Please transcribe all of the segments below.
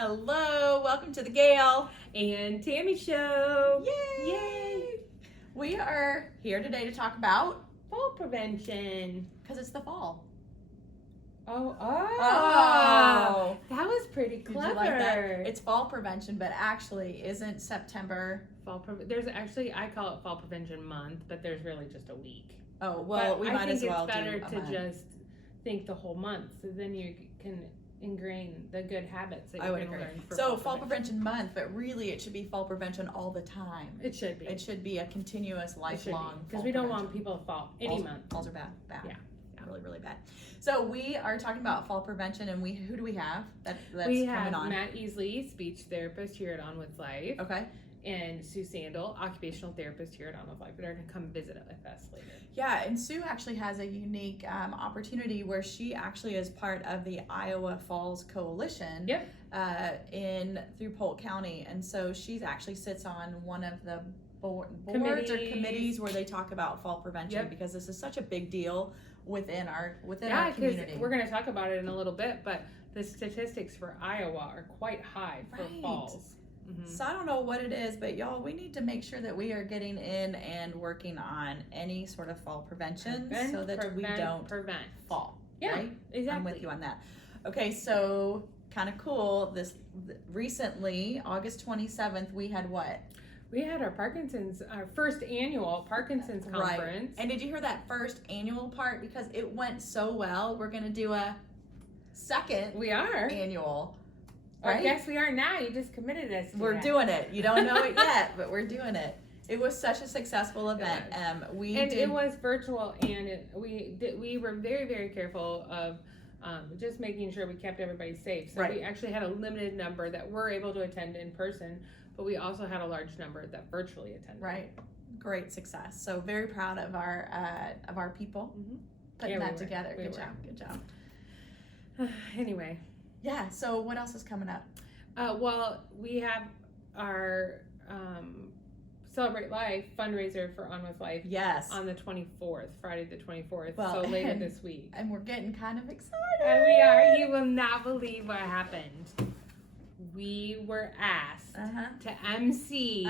Hello, welcome to the Gail and Tammy show. Yay! Yay! We are here today to talk about Fall prevention. because it's the fall. Oh, that was pretty clever. Did you like that? It's fall prevention, but actually isn't September. There's actually, I call it Fall Prevention Month, but there's really just a week. Oh, well, but we might as well do I think it's better a to month. just think the whole month, so then you can ingrain the good habits that I you're would going to agree. learn for So fall prevention month, but really it should be fall prevention all the time. It should be. It should be a continuous, lifelong. Because we don't want people to fall any month. Falls are bad. Yeah. Really, really bad. So we are talking about fall prevention, and who do we have that's we coming have on? Matt Easley, speech therapist here at On With Life. Okay. And Sue Sandel, occupational therapist here at On With Life. They're going to come visit with us later. Yeah, and Sue actually has a unique opportunity where she actually is part of the Iowa Falls Coalition. Yep. Through Polk County, and so she actually sits on one of the boards or committees where they talk about fall prevention because this is such a big deal within our community. We're going to talk about it in a little bit, but the statistics for Iowa are quite high for falls. Mm-hmm. So I don't know what it is, but y'all, we need to make sure that we are getting in and working on any sort of fall prevention so that we don't fall. Yeah, right? Exactly. I'm with you on that. Okay, so kind of cool. Recently, August 27th, we had what? We had our first annual Parkinson's conference. Right. And did you hear that first annual part? Because it went so well, we're going to do a second annual. Right? I guess we are now. You just committed us to We're that. doing it. You don't know it yet, but we're doing it. It was such a successful event. It was virtual, and we were very, very careful of just making sure we kept everybody safe. So we actually had a limited number that were able to attend in person, but we also had a large number that virtually attended. Right. Great success. So very proud of our people putting that together. Good job. Anyway. Yeah. So what else is coming up? Well, we have our Celebrate Life fundraiser for On With Life. Yes. On the 24th, Friday the 24th. Well, so later this week. And we're getting kind of excited. And we are. You will not believe what happened. We were asked to MC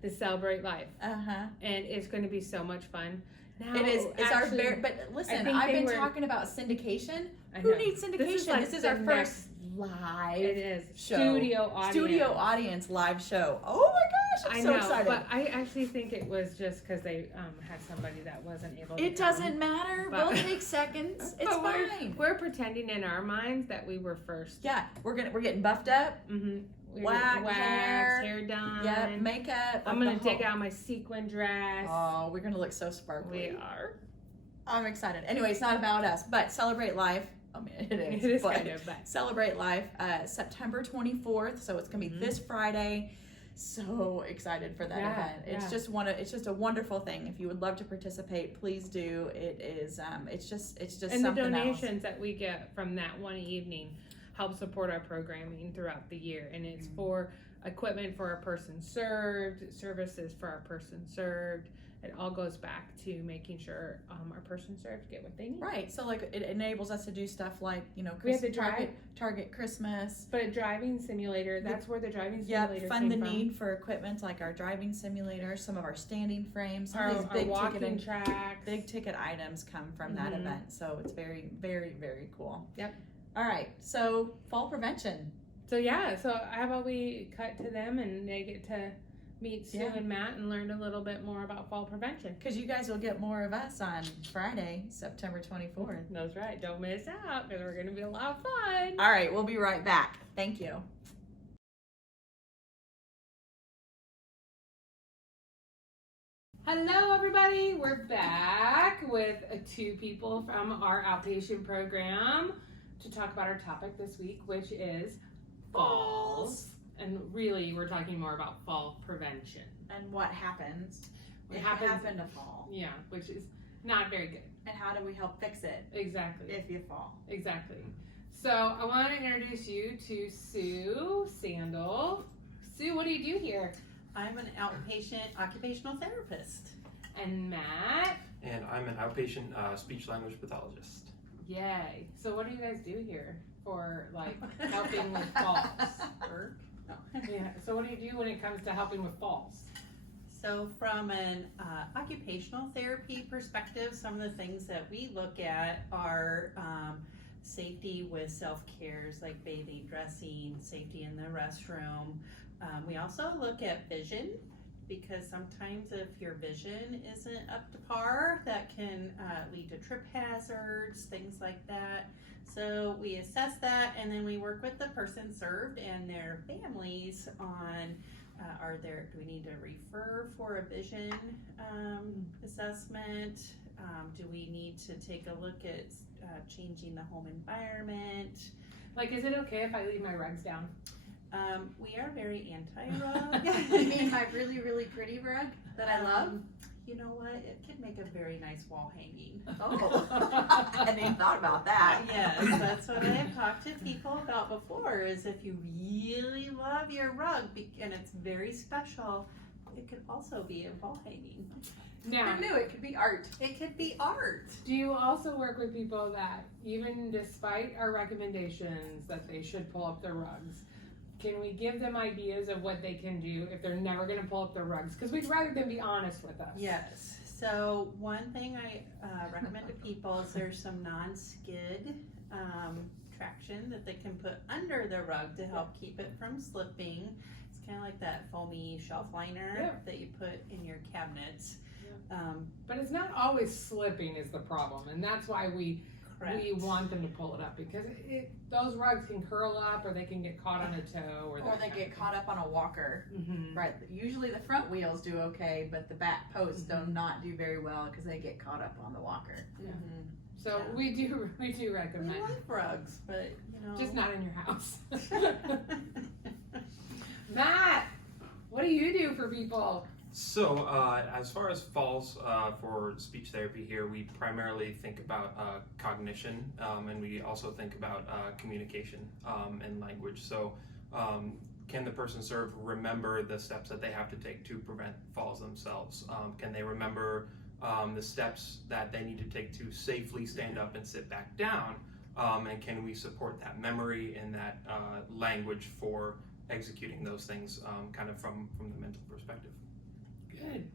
the Celebrate Life. And it's going to be so much fun. Now, it is. It's our very. But listen, I've been talking about syndication. Who needs syndication? This is our first live. It is show. Studio audience live show. Oh my gosh! I'm so excited. But I actually think it was just because they had somebody that wasn't able to. It doesn't matter. We'll take seconds. It's fine. We're pretending in our minds that we were first. Yeah, we're getting buffed up. Wax, hair done. Yeah, makeup. I'm gonna dig out my sequin dress. Oh, we're gonna look so sparkly. We are. I'm excited. Anyway, it's not about us, but Celebrate Life. I mean, it is. It is kind of, but Celebrate Life, September 24th. So it's gonna be this Friday. So excited for that event. It's just it's just a wonderful thing. If you would love to participate, please do. It is. It's just and something the donations else. that we get from that one evening help support our programming throughout the year, and it's for equipment for our person served, services for our person served. It all goes back to making sure our person served get what they need. Right. So like it enables us to do stuff like we have to Target Christmas. But a driving simulator, that's where the driving simulator fund the came from. need for equipment like our driving simulator, some of our standing frames, some our, of these big walking tracks. Big ticket items come from that event. So it's very, very, very cool. Yep. All right. So fall prevention. So how about we cut to them and they get to meet Sue and Matt and learn a little bit more about fall prevention. Because you guys will get more of us on Friday, September 24th. That's right. Don't miss out because we're going to be a lot of fun. All right. We'll be right back. Thank you. Hello, everybody. We're back with two people from our outpatient program to talk about our topic this week, which is falls. And really, we're talking more about fall prevention. And what happens What if happens, you happen to fall. Yeah, which is not very good. And how do we help fix it Exactly. if you fall? Exactly. So I want to introduce you to Sue Sandel. Sue, what do you do here? I'm an outpatient occupational therapist. And Matt? And I'm an outpatient speech language pathologist. Yay. So what do you guys do here for like helping with falls? Yeah. So what do you do when it comes to helping with falls? So from an occupational therapy perspective, some of the things that we look at are safety with self-cares like bathing, dressing, safety in the restroom. We also look at vision, because sometimes if your vision isn't up to par, that can lead to trip hazards, things like that. So we assess that, and then we work with the person served and their families on do we need to refer for a vision assessment? Do we need to take a look at changing the home environment? Like, is it okay if I leave my rugs down? We are very anti-rug. You mean my really, really pretty rug that I love? You know what? It could make a very nice wall hanging. Oh, I hadn't even thought about that. Yes, that's what I've talked to people about before, is if you really love your rug and it's very special, it could also be a wall hanging. Now, Who knew it could be art? It could be art. do you also work with people that, even despite our recommendations that they should pull up their rugs, can we give them ideas of what they can do if they're never going to pull up their rugs? Because we'd rather them be honest with us. Yes. So one thing I recommend to people is there's some non-skid traction that they can put under the rug to help keep it from slipping. It's kind of like that foamy shelf liner that you put in your cabinets. But it's not always slipping is the problem, and that's why we want them to pull it up, because those rugs can curl up, or they can get caught on a toe, Or they get caught up on a walker. Mm-hmm. Right. Usually the front wheels do okay, but the back posts do not do very well because they get caught up on the walker. Mm-hmm. So Yeah. we do We recommend, like rugs, but you know, just not in your house. Matt, what do you do for people? So, as far as falls for speech therapy here, we primarily think about cognition, and we also think about communication and language. So, can the person served remember the steps that they have to take to prevent falls themselves? Can they remember the steps that they need to take to safely stand up and sit back down? And can we support that memory and that language for executing those things kind of from the mental perspective? Good.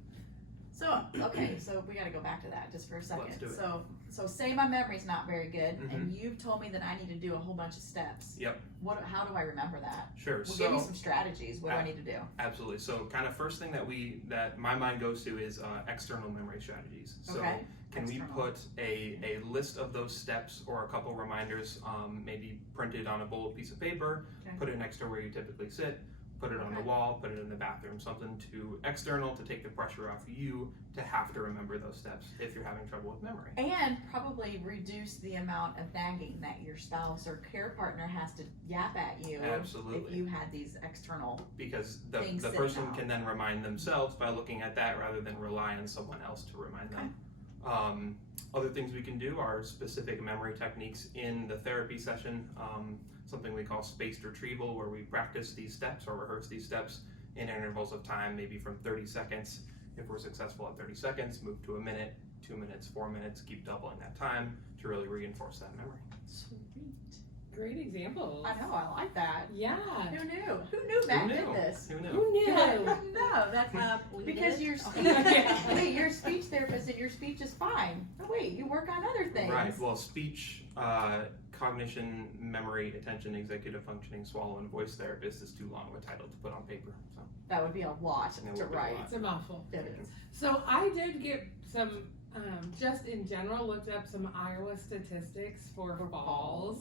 So, okay, so we gotta go back to that just for a second. Let's do it. So say my memory's not very good, Mhm. and you've told me that I need to do a whole bunch of steps. Yep. How do I remember that? Sure. Well, So, give me some strategies. What do I need to do? absolutely. So, kind of first thing that my mind goes to is external memory strategies. So, Okay. can External. we put a list of those steps or a couple reminders, maybe printed on a bullet piece of paper, Okay. put it next to where you typically sit, put it on the Okay. wall, put it in the bathroom, something to external to take the pressure off you to have to remember those steps if you're having trouble with memory. And probably reduce the amount of nagging that your spouse or care partner has to yap at you. Absolutely. If you had these external. Because the Things sitting person out. can then remind themselves by looking at that rather than rely on someone else to remind them. Other things we can do are specific memory techniques in the therapy session, something we call spaced retrieval, where we practice these steps or rehearse these steps in intervals of time, maybe from 30 seconds. If we're successful at 30 seconds, move to a minute, 2 minutes, 4 minutes, keep doubling that time to really reinforce that memory. Sweet. Great examples. I know, I like that. Yeah. Who knew? Who knew Matt did this? Who knew? Who knew? No, that's because your speech. Wait, you're a speech therapist and your speech is fine. Oh wait, you work on other things. Right. Well, speech, cognition, memory, attention, executive functioning, swallow, and voice therapist is too long of a title to put on paper. So That would be a lot It to would be a write. lot. It's a mouthful. It is. So I did get some, just in general, looked up some Iowa statistics for falls.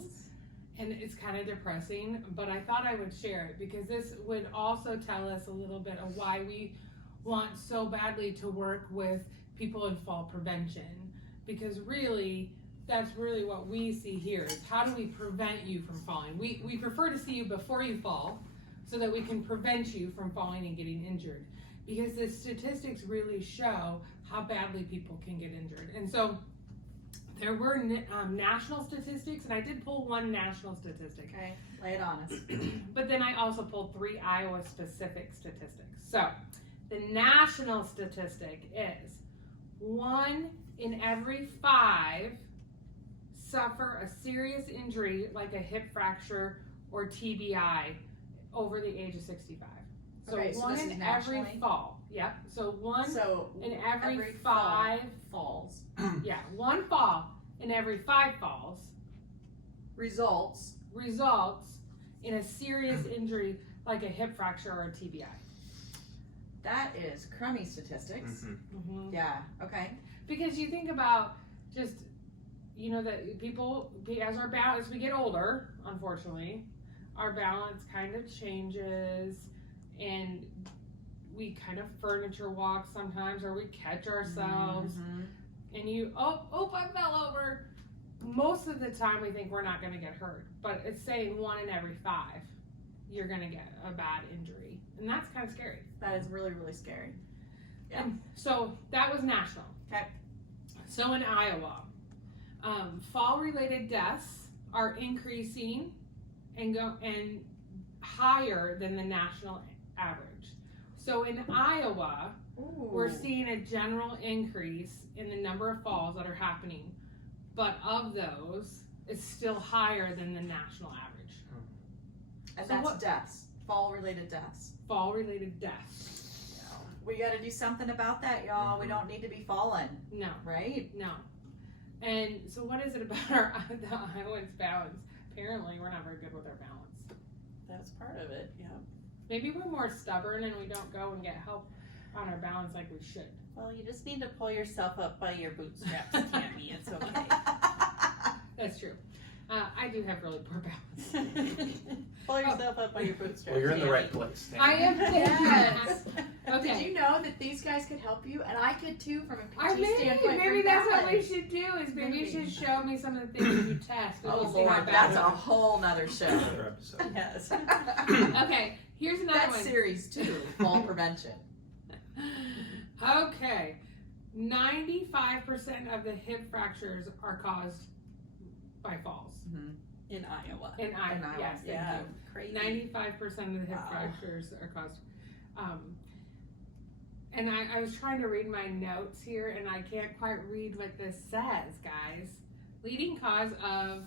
And it's kind of depressing, but I thought I would share it because this would also tell us a little bit of why we want so badly to work with people in fall prevention. Because really, that's really what we see here is how do we prevent you from falling? We prefer to see you before you fall so that we can prevent you from falling and getting injured. Because the statistics really show how badly people can get injured. And so there were national statistics, and I did pull one national statistic. Okay, lay it on us. But then I also pulled 3 Iowa-specific statistics. So the national statistic is 1 in every 5 suffer a serious injury like a hip fracture or TBI over the age of 65. So Okay, so one this is in every nationally? fall. Yep. So one So in every fall 5 falls yeah, one fall in every 5 falls results. in a serious injury like a hip fracture or a TBI. That is crummy statistics. Mm-hmm. Yeah. Okay. Because you think about just, you know, that people, as we get older, unfortunately, our balance kind of changes, and we kind of furniture walk sometimes, or we catch ourselves, and I fell over. Most of the time we think we're not going to get hurt, but it's saying 1 in every 5 you're going to get a bad injury, and that's kind of scary. That is really, really scary. Yeah. And so that was national. Okay. So in Iowa, fall-related deaths are increasing and higher than the national average. So in Iowa, we're seeing a general increase in the number of falls that are happening, but of those, it's still higher than the national average. And So that's deaths, fall-related deaths. Fall-related deaths. We got to do something about that, y'all. We don't need to be falling, No, right? no. And so what is it about the Iowans' balance? Apparently, we're not very good with our balance. That's part of it, yeah. Maybe we're more stubborn and we don't go and get help on our balance like we should. Well, you just need to pull yourself up by your bootstraps, Tammy. It's okay. That's true. I do have really poor balance. Pull yourself up by your bootstraps. Well, you're in the Tammy. right place. Tammy. I am. Yes. Okay. Did you know that these guys could help you? And I could too, from a PT Maybe standpoint. maybe for that's what we balance. should do. Is maybe you Maybe. should show me some of the things you test. And Oh we'll see how Lord, bad that's we a are. whole nother show. Another episode. Yes. Okay, here's another That's one. series 2, fall prevention. Okay, 95% of the hip fractures are caused by falls. In Iowa. In Iowa, Iowa, yes, thank Yeah, you. crazy. 95% of the hip Wow. fractures are caused. And I was trying to read my notes here, and I can't quite read what this says, guys. Leading cause of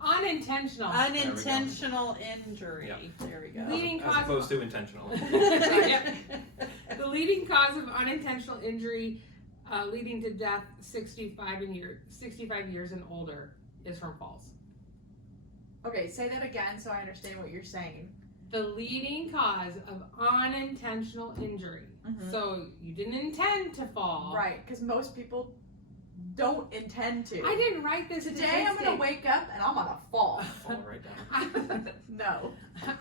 unintentional. Unintentional injury. Yep. There we go. Leading As cause opposed to intentional. The leading cause of unintentional injury leading to death 65 years and older is from falls. Okay, say that again so I understand what you're saying. The leading cause of unintentional injury. Mhm. So you didn't intend to fall. Right, because most people don't intend to. I didn't write this Today I'm gonna wake up and I'm gonna fall. Fall right down. No.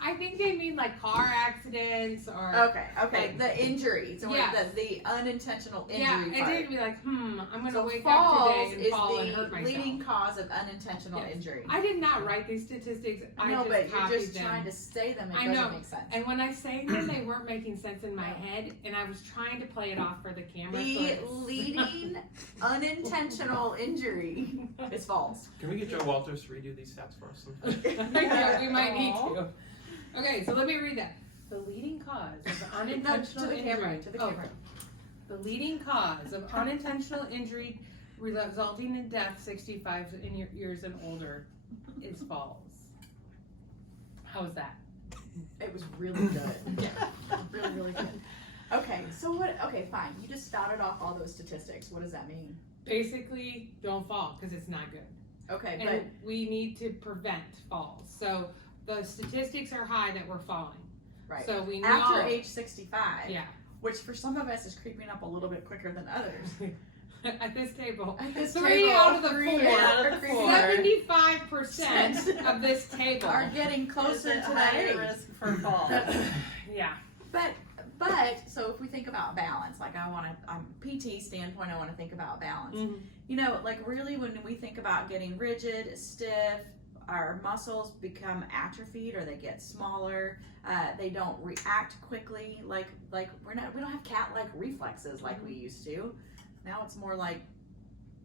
I think they mean like car accidents or. Okay. Like- The injury. So Yes. the unintentional injury Yeah, it part. didn't be like, I'm gonna So wake up falls today and is fall and the hurt myself. leading cause of unintentional Yes. injury. I did not write these statistics. I know, just but you're copied just them. trying to say them. It I doesn't know. make sense. And when I sang them, they weren't making sense in my No. head, and I was trying to play it off for the camera. so The it's- leading unintentional injury is false. Can we get Joe Walters to redo these stats for us? sometime? Yeah, we might need Aw. to. Okay, so let me read that. The leading cause of unintentional to the injury. camera, to the camera. The leading cause of unintentional injury resulting in death 65 years and older is falls. How was that? It was really good. Yeah. Really, really good. Okay, so what? Okay, fine. You just spouted off all those statistics. What does that mean? Basically, don't fall because it's not good. Okay, And but we need to prevent falls. So the statistics are high that we're falling. right So we know. after age 65, Yeah. which for some of us is creeping up a little bit quicker than others. At this table. At this 3 table, out of the 3 4. out of the 4. 75% of this table. Are getting closer to that higher age. risk for fall. Yeah. But so if we think about balance, like PT standpoint, I want to think about balance. Mhm. You know, like really when we think about getting rigid, stiff, our muscles become atrophied or they get smaller. They don't react quickly. Like we don't have cat-like reflexes like we used to. Now it's more like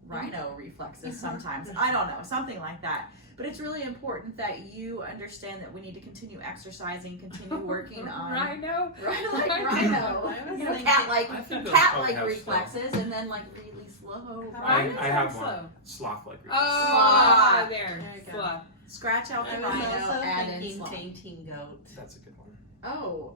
rhino reflexes sometimes. I don't know, something like that. But it's really important that you understand that we need to continue exercising, continue working on Rhino. Rhino, I was you know, thinking- cat-like I think those probably have reflexes, and then like really slow slow. I Rhino have sounds one. Sloth-like reflexes. Oh, there. There you go. Sloth. Scratch out I the was rhino, also add in thinking sloth. fainting goat. That's a good one. Oh,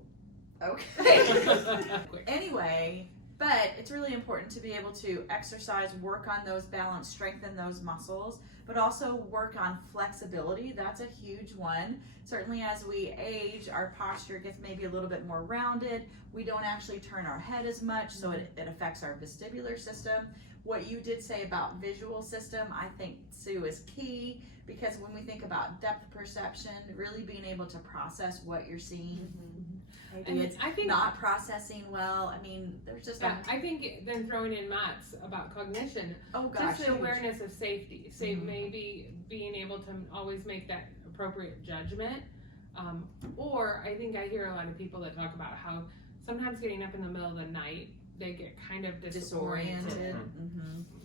okay. Anyway, but it's really important to be able to exercise, work on those balance, strengthen those muscles, but also work on flexibility. That's a huge one. Certainly as we age, our posture gets maybe a little bit more rounded. We don't actually turn our head as much, so it affects our vestibular system. What you did say about visual system, I think, Sue, is key, because when we think about depth perception, really being able to process what you're seeing. Maybe And it's I think not processing well. I mean, there's just I think then throwing in Matt's about cognition, oh gosh, just the huge. awareness of safety. Maybe being able to always make that appropriate judgment. Or I think I hear a lot of people that talk about how sometimes getting up in the middle of the night, they get kind of disoriented.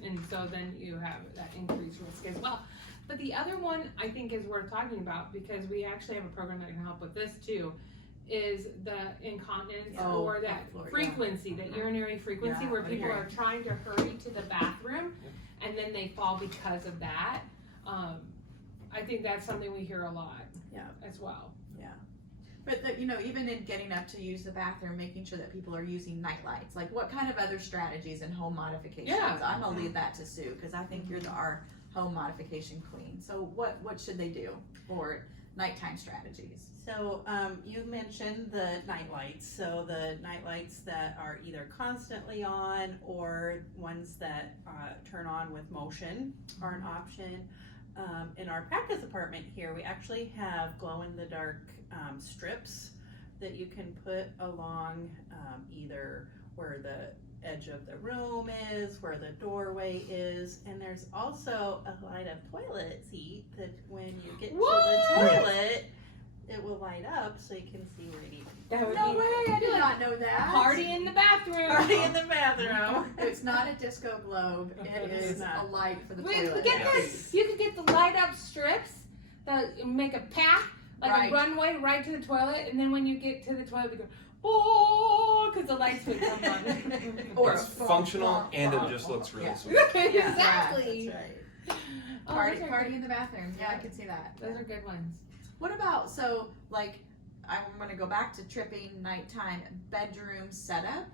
And so then you have that increased risk as well. But the other one I think is worth talking about, because we actually have a program that can help with this too, is the incontinence or that frequency, that urinary frequency, where people are trying to hurry to the bathroom and then they fall because of that. I think that's something we hear a lot as well. But even in getting up to use the bathroom, making sure that people are using night lights. Like, what kind of other strategies and home modifications? Yeah. I'm gonna leave that to Sue, because I think you're our home modification queen. So what should they do for nighttime strategies? So you mentioned the night lights. So the night lights that are either constantly on or ones that turn on with motion are an option. In our practice apartment here, we actually have glow-in-the-dark strips that you can put along either where the edge of the room is, where the doorway is, and there's also a light-up toilet seat that when you get to the toilet, it will light up so you can see where you need to That would No be way, I did not know that. party in the bathroom. Party in the bathroom. It's not a disco globe. It is not. a light for the Wait, toilet. get this. You could get the light up strips that make a path, like Right. a runway right to the toilet, and then when you get to the toilet, you go, oh, because the lights would come on. Or It's functional and it just looks really sweet. Exactly. That's right. Oh, Party, those are party good. in the bathroom. Yeah, I can see that. Those are good ones. What about, so like, I'm gonna go back to tripping nighttime bedroom setup.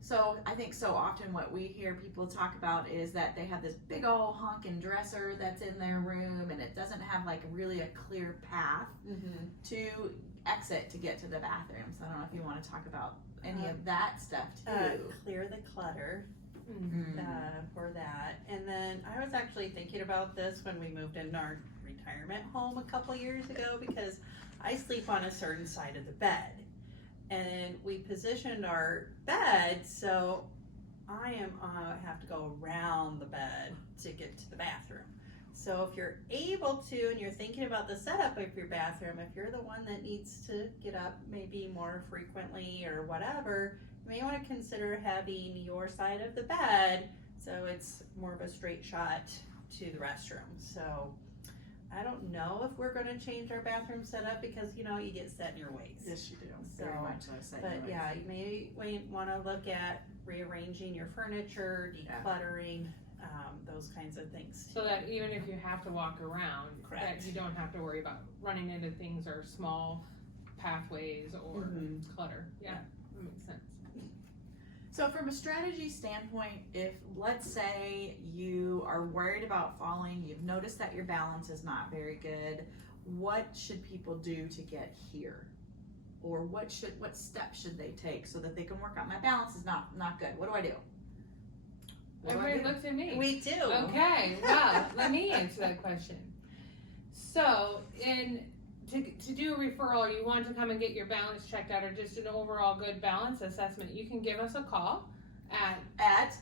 So I think so often what we hear people talk about is that they have this big old honking dresser that's in their room, and it doesn't have like really a clear path to exit to get to the bathroom. So I don't know if you want to talk about any of that stuff too. Clear the clutter. For that. And then I was actually thinking about this when we moved into our retirement home a couple years ago, because I sleep on a certain side of the bed, and we positioned our bed so I have to go around the bed to get to the bathroom. So if you're able to, and you're thinking about the setup of your bathroom, if you're the one that needs to get up maybe more frequently or whatever, you may want to consider having your side of the bed so it's more of a straight shot to the restroom. So I don't know if we're going to change our bathroom setup, because you get set in your ways. Yes, you do. So, Very much so. Set But your ways. yeah, you may want to look at rearranging your furniture, decluttering, those kinds of things. So that even if you have to walk around, Correct. that you don't have to worry about running into things or small pathways or clutter. Yeah, that makes sense. So from a strategy standpoint, if let's say you are worried about falling, you've noticed that your balance is not very good, what should people do to get here? Or what steps should they take so that they can work out, my balance is not good. What do I do? What do I Everybody do? looks at me. We do. Okay, well, let me answer that question. So, to do a referral, you want to come and get your balance checked out, or just an overall good balance assessment, you can give us a call at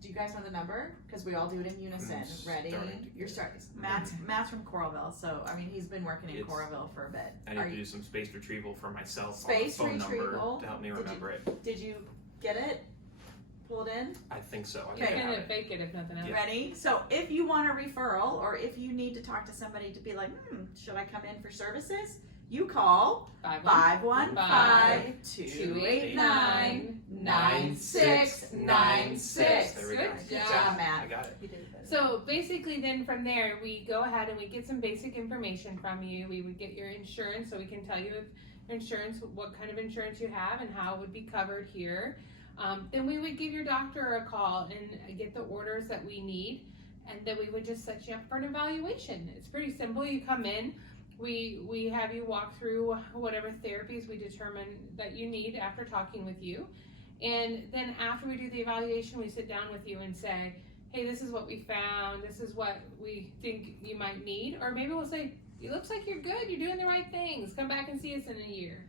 Do you guys know the number? Because we all do it in unison. Ready? You're starting. Matt's from Coralville, so I mean he's been working in Coralville for a bit. I need to do some space retrieval for myself Space on the phone retrieval? number to help me remember it. Did you get it? Pull it in? I think so. I You're think I have gonna it. fake it if nothing else. Yeah. Ready? So if you want a referral, or if you need to talk to somebody to be like, should I come in for services? you call 515-289-9696. There we go. Good Good job. job, Matt. I got it. You did it better. So basically then from there, we go ahead and we get some basic information from you. We would get your insurance so we can tell you if insurance, what kind of insurance you have and how it would be covered here. Then we would give your doctor a call and get the orders that we need, and then we would just set you up for an evaluation. It's pretty simple. You come in, we have you walk through whatever therapies we determine that you need after talking with you. And then after we do the evaluation, we sit down with you and say, hey, this is what we found, this is what we think you might need. Or maybe we'll say, it looks like you're good, you're doing the right things, come back and see us in a year.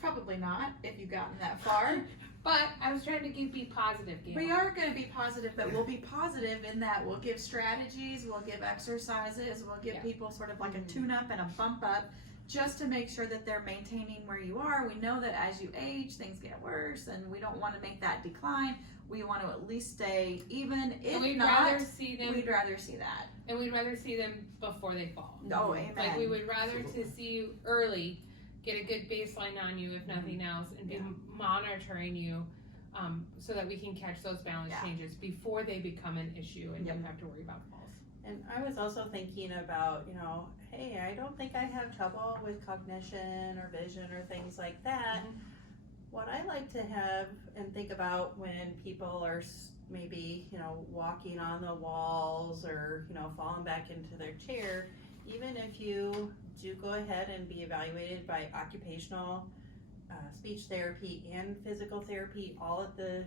Probably not, if you've gotten that far. But I was trying to be positive, Gail. We are going to be positive, but we'll be positive in that we'll give strategies, we'll give exercises, we'll give people sort of like a tune-up and a bump-up just to make sure that they're maintaining where you are. We know that as you age, things get worse, and we don't want to make that decline. We want to at least stay even. If we'd not, rather see them, we'd rather see that. and we'd rather see them before they fall. Oh, amen. Like we would rather to see you early, get a good baseline on you if nothing else, and be monitoring you so that we can catch those balance changes before they become an issue and you have to worry about falls. And I was also thinking about, hey, I don't think I have trouble with cognition or vision or things like that. What I like to have and think about when people are maybe, walking on the walls or, falling back into their chair, even if you do go ahead and be evaluated by occupational speech therapy and physical therapy all at the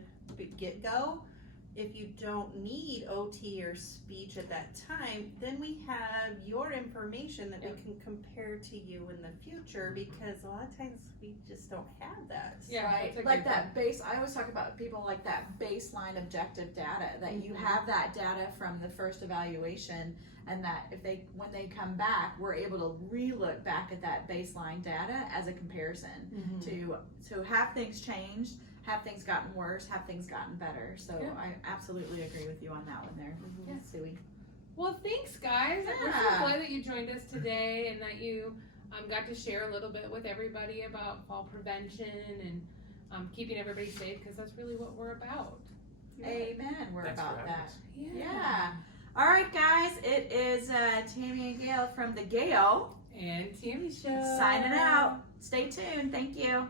get-go, if you don't need OT or speech at that time, then we have your information that we can compare to you in the future, because a lot of times we just don't have that. Yeah, Right, that's a like good that I always talk about people like that baseline objective data, that you have that data from the first evaluation, and that when they come back, we're able to re-look back at that baseline data as a comparison to have things changed, have things gotten worse, have things gotten better. So I absolutely agree with you on that one there, Suey. Well, thanks, guys. We're so glad that you joined us today and that you got to share a little bit with everybody about fall prevention and keeping everybody safe, because that's really what we're about. Amen. We're Thanks about for having that. us. Yeah. All right, guys. It is Tammy and Gail from the Gail And Tammy Show. signing out. Stay tuned. Thank you.